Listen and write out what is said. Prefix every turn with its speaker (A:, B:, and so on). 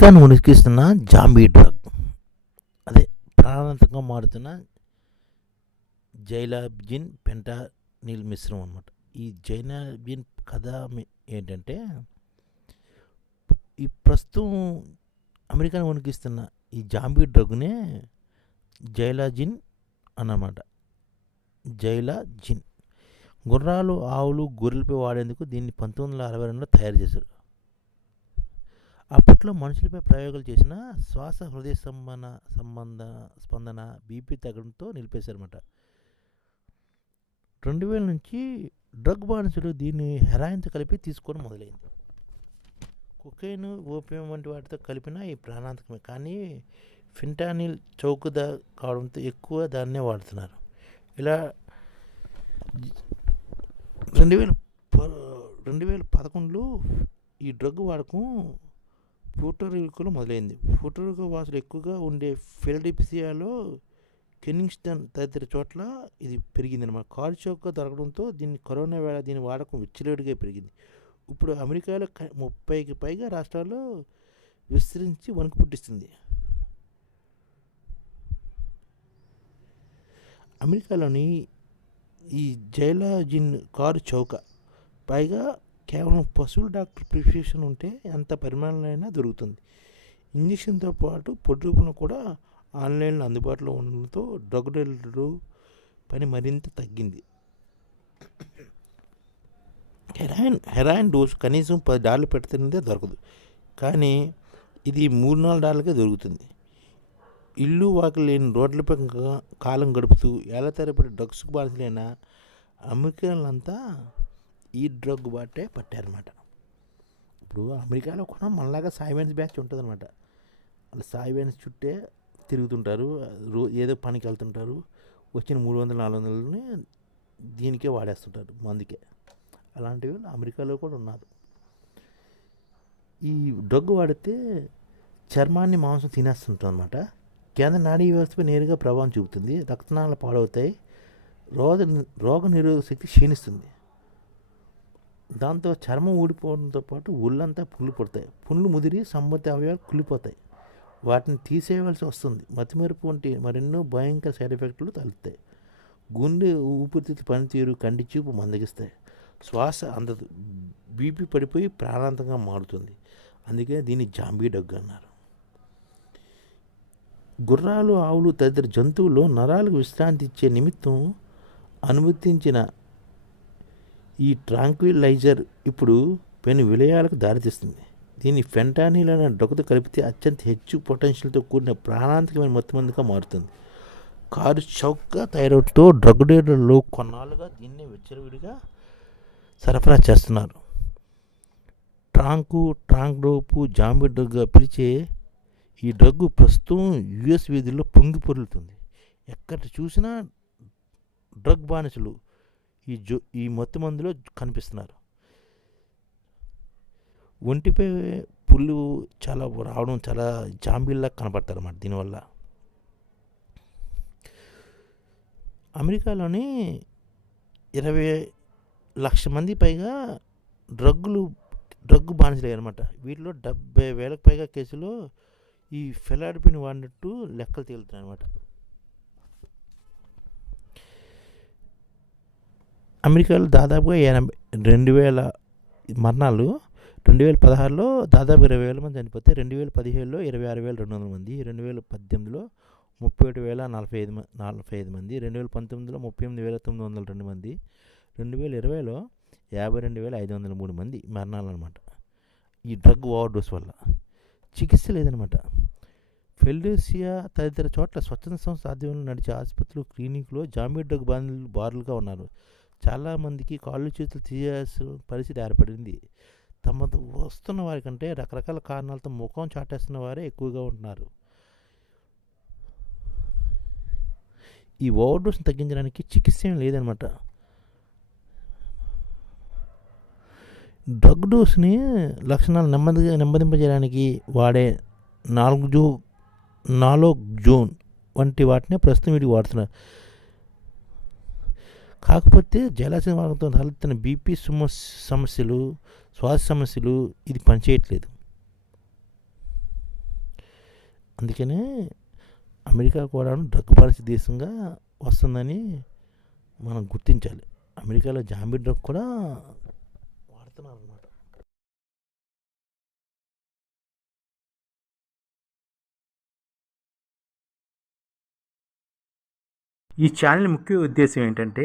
A: అమెరికాను ఉనికిస్తున్న zombie drug. అదే ప్రాణాంతకంగా మారుతున్న జైలాబిజిన్ పెంటానిల్ మిశ్రమం అనమాట ఈ జైలాబిజిన్ కథ ఏంటంటే ఈ ప్రస్తుతం అమెరికాను ఉనికిస్తున్న ఈ జాంబీ డ్రగ్నే జైలాజిన్ అన్నమాట. జైలాజిన్. గుర్రాలు ఆవులు గొర్రెలపై వాడేందుకు దీన్ని పంతొమ్మిది వందల అరవై రెండులో తయారు చేశారు. అప్పట్లో మనుషులపై ప్రయోగాలు చేసిన శ్వాస హృదయ సంబంధ సంబంధ స్పందన బీపీ తగ్గడంతో నిలిపేశారన్నమాట. రెండు వేల నుంచి డ్రగ్ బానిసలు దీన్ని హెరాయిన్తో కలిపి తీసుకోవడం మొదలైంది. కుకైన్ ఓపియం వంటి వాటితో కలిపిన ఈ ప్రాణాంతకమే. కానీ ఫింటానిల్ చౌకదా కావడంతో ఎక్కువ దాన్నే వాడుతున్నారు. ఇలా రెండు వేల ప- రెండు వేల పదకొండులో ఈ డ్రగ్ వాడకం పూటరికోలో మొదలైంది. పూటరికో వాసులు ఎక్కువగా ఉండే ఫిలడిప్సియాలో కెనింగ్స్టన్ తదితర చోట్ల ఇది పెరిగింది అనమాట కారు చౌక దొరకడంతో దీన్ని కరోనా వేళ దీని వాడకం విచ్చలేడుగా పెరిగింది. ఇప్పుడు అమెరికాలో క- ముప్పైకి పైగా రాష్ట్రాల్లో విస్తరించి వణుకు పుట్టిస్తుంది. అమెరికాలోని ఈ జైలాజిన్ కారు చౌక పైగా కేవలం పశువుల డాక్టర్ ప్రిస్క్రిప్షన్ ఉంటే ఎంత పరిమాణంలో దొరుకుతుంది. ఇంజక్షన్తో పాటు పొడి కూడా ఆన్లైన్లో అందుబాటులో ఉండడంతో డ్రగ్ డీలర్లు పని మరింత తగ్గింది. హెరాయిన్ హెరాయిన్ డోసు కనీసం పది డాలర్లు పెడుతున్నదే దొరకదు. కానీ ఇది మూడు నాలుగు డాలర్లకే దొరుకుతుంది. ఇల్లు వాకి లేని రోడ్లపై కాలం గడుపుతూ ఏళ్ళ తరబడి డ్రగ్స్కు బానిసలైన అమెరికన్లంతా ఈ డ్రగ్ బాటే పట్టారన్నమాట. ఇప్పుడు అమెరికాలో కూడా మనలాగా సాయివెన్స్ బ్యాచ్ ఉంటుంది అనమాట వాళ్ళు సాయివెన్స్ చుట్టే తిరుగుతుంటారు రో ఏదో పనికి వెళ్తుంటారు వచ్చిన మూడు వందలు నాలుగు వందలని దీనికే వాడేస్తుంటారు మందుకే. అలాంటివి అమెరికాలో కూడా ఉన్నారు. ఈ డ్రగ్ వాడితే చర్మాన్ని మాంసం తినేస్తుంటుంది అనమాట కేంద్ర నాడీ వ్యవస్థపై నేరుగా ప్రభావం చూపుతుంది రక్తనాళాలు పాడవుతాయి రోగ రోగ నిరోధక శక్తి క్షీణిస్తుంది. దాంతో చర్మం ఊడిపోవడంతో పాటు ఒళ్ళంతా పుళ్ళు పడతాయి. పుండ్లు ముదిరి సంబంధిత అవయవాలు కుళ్ళిపోతాయి. వాటిని తీసేయవలసి వస్తుంది. మతిమరుపు వంటి మరెన్నో భయంకర సైడ్ ఎఫెక్ట్లు తలుతాయి గుండె ఊపిరితిత్తు పనితీరు కంటి చూపు మందగిస్తాయి. శ్వాస అందదు. బీపీ పడిపోయి ప్రాణాంతంగా మారుతుంది. అందుకే దీన్ని జాంబీ డగ్ అన్నారు. గుర్రాలు ఆవులు తదితర జంతువుల్లో నరాలకు విశ్రాంతి ఇచ్చే నిమిత్తం అనుమతించిన ఈ ట్రాంక్విలైజర్ ఇప్పుడు పెను విలయాలకు దారితీస్తుంది. దీన్ని ఫెంటానిల్ అనే డ్రగ్తో కలిపితే అత్యంత హెచ్చు పొటెన్షియల్తో కూడిన ప్రాణాంతకమైన మొత్తమందిగా మారుతుంది. కారు చౌక్గా తయారవుతో డ్రగ్ డీలర్లు కొన్నాళ్ళుగా దీన్ని విచ్చలవిడిగా సరఫరా చేస్తున్నారు. ట్రాంకు ట్రాంక్ డోపు జాంబీ డ్రగ్గా పిలిచే ఈ డ్రగ్ ప్రస్తుతం యుఎస్ వీధుల్లో పొంగి పొరులుతుంది ఎక్కడ చూసినా డ్రగ్ బానిసలు ఈ జో ఈ మత్తు మందులో కనిపిస్తున్నారు. ఒంటిపై పుళ్ళు చాలా రావడం చాలా జాంబీల్లా కనపడతారు అన్నమాట దీనివల్ల. అమెరికాలోని ఇరవై లక్ష మంది పైగా డ్రగ్గులు డ్రగ్ బానిసలే వీటిలో డెబ్బై వేలకు పైగా కేసులో ఈ ఫెలాడిపిన్ వాడినట్టు లెక్కలు తేలుతున్నాయి అనమాట అమెరికాలో దాదాపుగా ఎనభై రెండు వేల మరణాలు రెండు వేల పదహారులో దాదాపు ఇరవై వేల మంది చనిపోతే రెండు వేల పదిహేడులో ఇరవై ఆరు వేల రెండు వందల మంది రెండు వేల పద్దెనిమిదిలో ముప్పై ఒకటి వేల నలభై ఐదు నలభై ఐదు మంది రెండు వేల పంతొమ్మిదిలో ముప్పై ఎనిమిది వేల తొమ్మిది వందల రెండు మంది రెండు వేల ఇరవైలో యాభై రెండు వేల ఐదు వందల మూడు మంది మరణాలు అనమాట ఈ డ్రగ్ ఓవర్ డోస్ వల్ల. చికిత్స లేదనమాట ఫెల్డేసియా తదితర చోట్ల స్వచ్ఛంద సంస్థ ఆధ్వర్యంలో నడిచే ఆసుపత్రులు క్లినిక్లో జాంబీ డ్రగ్ బాధితులు బారులుగా ఉన్నారు. చాలామందికి కాళ్ళు చేతులు తీయాల్సిన పరిస్థితి ఏర్పడింది. తమ వస్తున్న వారికంటే రకరకాల కారణాలతో ముఖం చాటేస్తున్న వారే ఎక్కువగా ఉంటున్నారు. ఈ ఓవర్ డోస్ని తగ్గించడానికి చికిత్స ఏం లేదనమాట డ్రగ్ డోస్ని లక్షణాలు నెమ్మదిగా నెమ్మదింపజేయడానికి వాడే నాలుగు జో నాలో జోన్ వంటి వాటిని ప్రస్తుతం వీటికి వాడుతున్నారు. కాకపోతే జలాశయ మార్గంతో తలెత్తిన బీపీ సమస్యలు శ్వాస సమస్యలు ఇది పనిచేయట్లేదు. అందుకనే అమెరికా కూడా డ్రగ్ పాలసీ దేశంగా వస్తుందని మనం గుర్తించాలి. అమెరికాలో జాంబీ డ్రగ్ కూడా వాడుతున్నారు అన్నమాట
B: ఈ ఛానల్ ముఖ్య ఉద్దేశం ఏంటంటే